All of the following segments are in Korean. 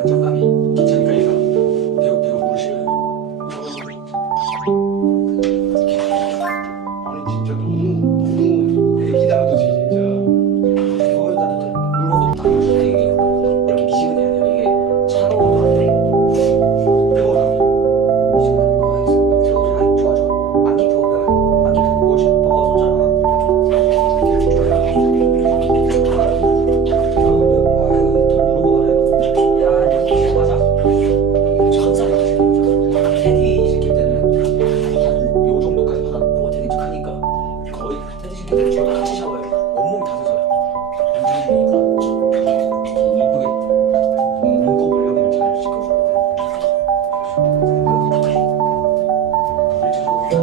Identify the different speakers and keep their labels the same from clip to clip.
Speaker 1: 안정감이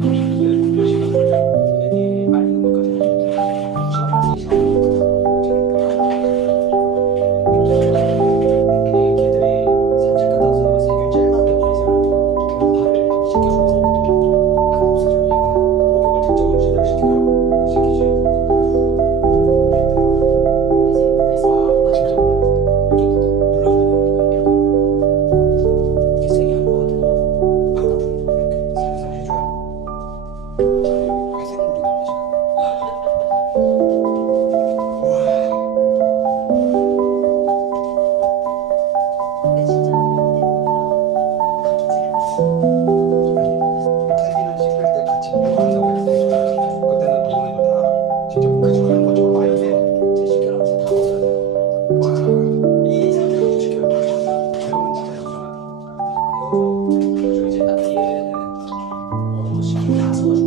Speaker 2: Thank you.
Speaker 1: 这个简单的一些，我想打算。